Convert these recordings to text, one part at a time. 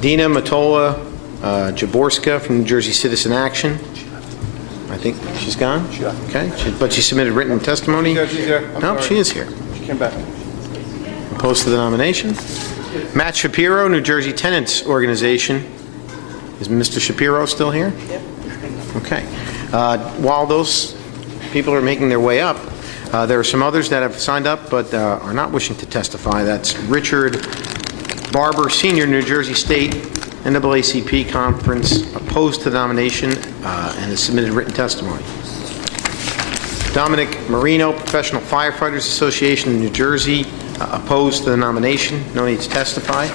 Dena, Mottola, Jaborska from New Jersey Citizen Action. I think she's gone? Okay, but she submitted written testimony? She's here. No, she is here. She came back. Opposed to the nomination. Matt Shapiro, New Jersey Tenants Organization. Is Mr. Shapiro still here? Yep. Okay. While those people are making their way up, there are some others that have signed up but are not wishing to testify. That's Richard Barber, Senior, New Jersey State NAACP Conference, opposed to the nomination and has submitted written testimony. Dominic Marino, Professional Firefighters Association, New Jersey, opposed to the nomination. No need to testify.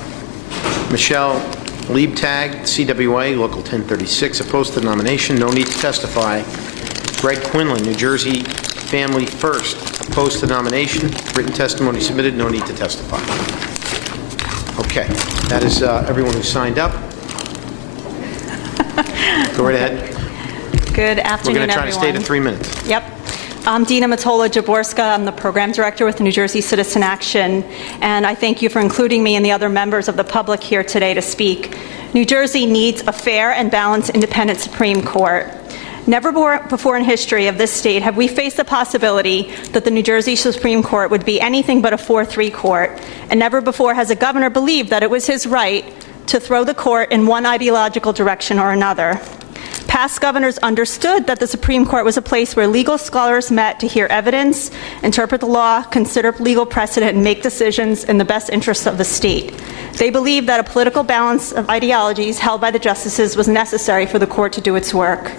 Michelle Liebtag, CWA, Local 1036, opposed to the nomination. No need to testify. Greg Quinlan, New Jersey Family First, opposed to the nomination. Written testimony submitted. No need to testify. Okay, that is everyone who signed up. Go right ahead. Good afternoon, everyone. We're going to try to stay to 3 minutes. Yep. I'm Dena, Mottola, Jaborska. I'm the program director with New Jersey Citizen Action, and I thank you for including me and the other members of the public here today to speak. New Jersey needs a fair and balanced independent Supreme Court. Never before in history of this state have we faced the possibility that the New Jersey Supreme Court would be anything but a 4-3 court, and never before has a governor believed that it was his right to throw the court in one ideological direction or another. Past governors understood that the Supreme Court was a place where legal scholars met to hear evidence, interpret the law, consider legal precedent, and make decisions in the best interests of the state. They believed that a political balance of ideologies held by the justices was necessary for the court to do its work.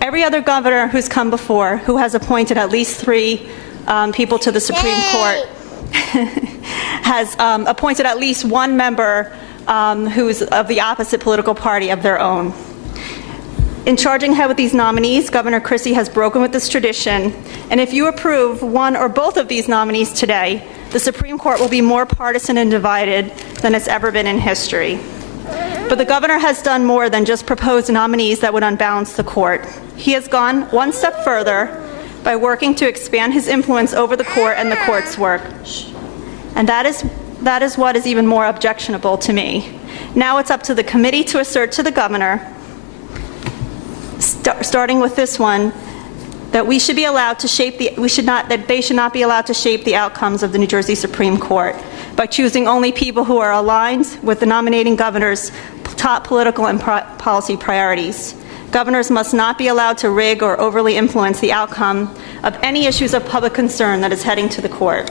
Every other governor who's come before, who has appointed at least 3 people to the Supreme Court, has appointed at least 1 member who's of the opposite political party of their own. In charging ahead with these nominees, Governor Christie has broken with this tradition, and if you approve one or both of these nominees today, the Supreme Court will be more partisan and divided than it's ever been in history. But the governor has done more than just propose nominees that would unbalance the court. He has gone one step further by working to expand his influence over the court and the court's work. And that is what is even more objectionable to me. Now it's up to the committee to assert to the governor, starting with this one, that we should be allowed to shape that they should not be allowed to shape the outcomes of the New Jersey Supreme Court by choosing only people who are aligned with the nominating governor's top political and policy priorities. Governors must not be allowed to rig or overly influence the outcome of any issues of public concern that is heading to the court.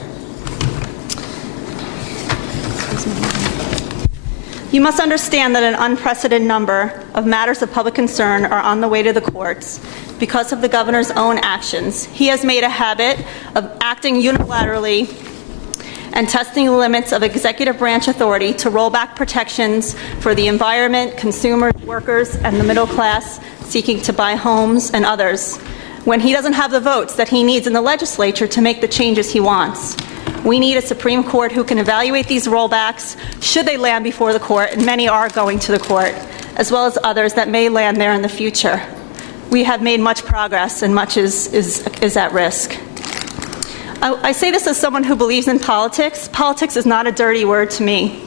You must understand that an unprecedented number of matters of public concern are on the way to the courts because of the governor's own actions. He has made a habit of acting unilaterally and testing the limits of executive branch authority to roll back protections for the environment, consumers, workers, and the middle class seeking to buy homes and others, when he doesn't have the votes that he needs in the legislature to make the changes he wants. We need a Supreme Court who can evaluate these rollbacks should they land before the court, and many are going to the court, as well as others that may land there in the future. We have made much progress, and much is at risk. I say this as someone who believes in politics. Politics is not a dirty word to me.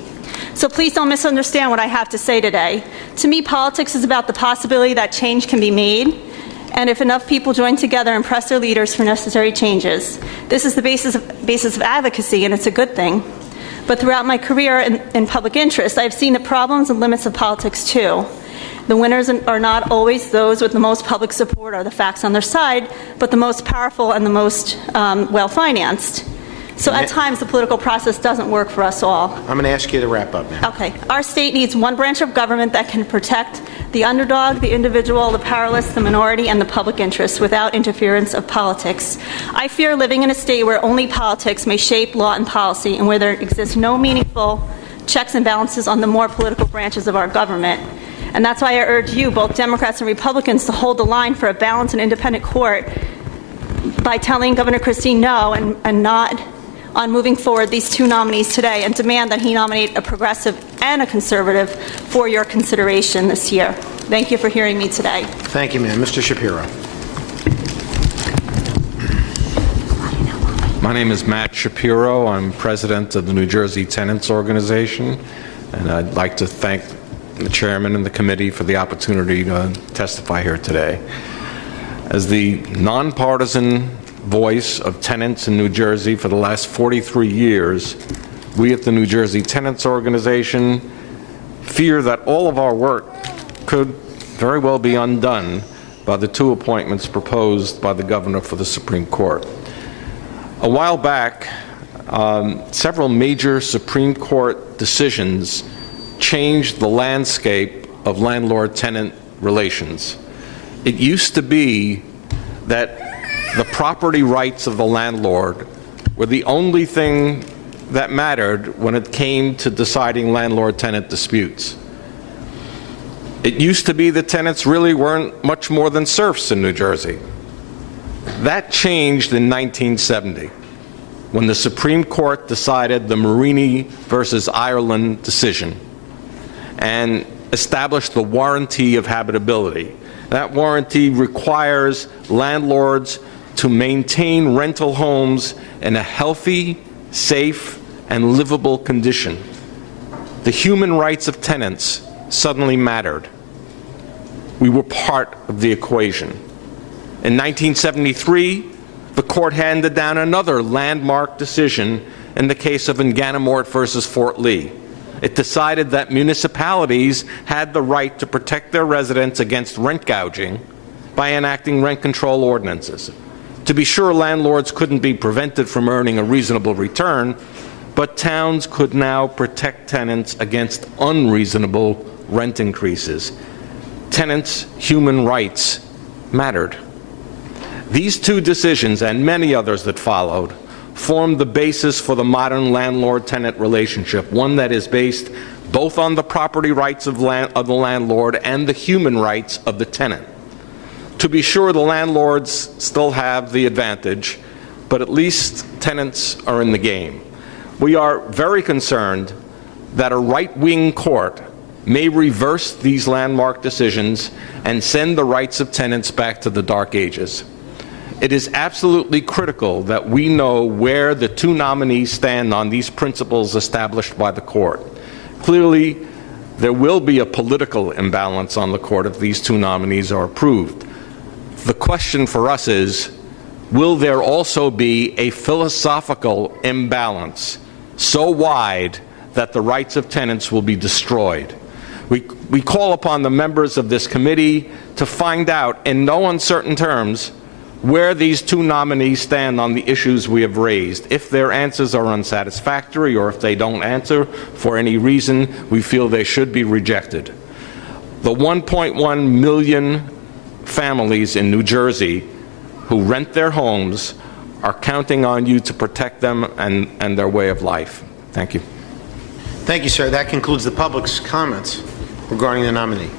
So please don't misunderstand what I have to say today. To me, politics is about the possibility that change can be made, and if enough people join together and press their leaders for necessary changes. This is the basis of advocacy, and it's a good thing. But throughout my career in public interest, I've seen the problems and limits of politics too. The winners are not always those with the most public support or the facts on their side, but the most powerful and the most well-financed. So at times, the political process doesn't work for us all. I'm going to ask you to wrap up now. Okay. Our state needs one branch of government that can protect the underdog, the individual, the powerless, the minority, and the public interest without interference of politics. I fear living in a state where only politics may shape law and policy and where there exists no meaningful checks and balances on the more political branches of our government. And that's why I urge you, both Democrats and Republicans, to hold the line for a balanced and independent court by telling Governor Christie no and not on moving forward these 2 nominees today, and demand that he nominate a progressive and a conservative for your consideration this year. Thank you for hearing me today. Thank you, ma'am. Mr. Shapiro. My name is Matt Shapiro. I'm president of the New Jersey Tenants Organization, and I'd like to thank the chairman and the committee for the opportunity to testify here today. As the nonpartisan voice of tenants in New Jersey for the last 43 years, we at the New Jersey Tenants Organization fear that all of our work could very well be undone by the two appointments proposed by the governor for the Supreme Court. A while back, several major Supreme Court decisions changed the landscape of landlord-tenant relations. It used to be that the property rights of the landlord were the only thing that mattered when it came to deciding landlord-tenant disputes. It used to be that tenants really weren't much more than serfs in New Jersey. That changed in 1970 when the Supreme Court decided the Morini versus Ireland decision and established the warranty of habitability. That warranty requires landlords to maintain rental homes in a healthy, safe, and livable condition. The human rights of tenants suddenly mattered. We were part of the equation. In 1973, the court handed down another landmark decision in the case of Nganamort versus Fort Lee. It decided that municipalities had the right to protect their residents against rent gouging by enacting rent control ordinances. To be sure, landlords couldn't be prevented from earning a reasonable return, but towns could now protect tenants against unreasonable rent increases. Tenants' human rights mattered. These two decisions, and many others that followed, formed the basis for the modern landlord-tenant relationship, one that is based both on the property rights of the landlord and the human rights of the tenant. To be sure, the landlords still have the advantage, but at least tenants are in the game. We are very concerned that a right-wing court may reverse these landmark decisions and send the rights of tenants back to the dark ages. It is absolutely critical that we know where the two nominees stand on these principles established by the court. Clearly, there will be a political imbalance on the court if these two nominees are approved. The question for us is, will there also be a philosophical imbalance so wide that the rights of tenants will be destroyed? We call upon the members of this committee to find out in no uncertain terms where these two nominees stand on the issues we have raised. If their answers are unsatisfactory or if they don't answer for any reason, we feel they should be rejected. The 1.1 million families in New Jersey who rent their homes are counting on you to protect them and their way of life. Thank you. Thank you, sir. That concludes the public's comments regarding the nominee.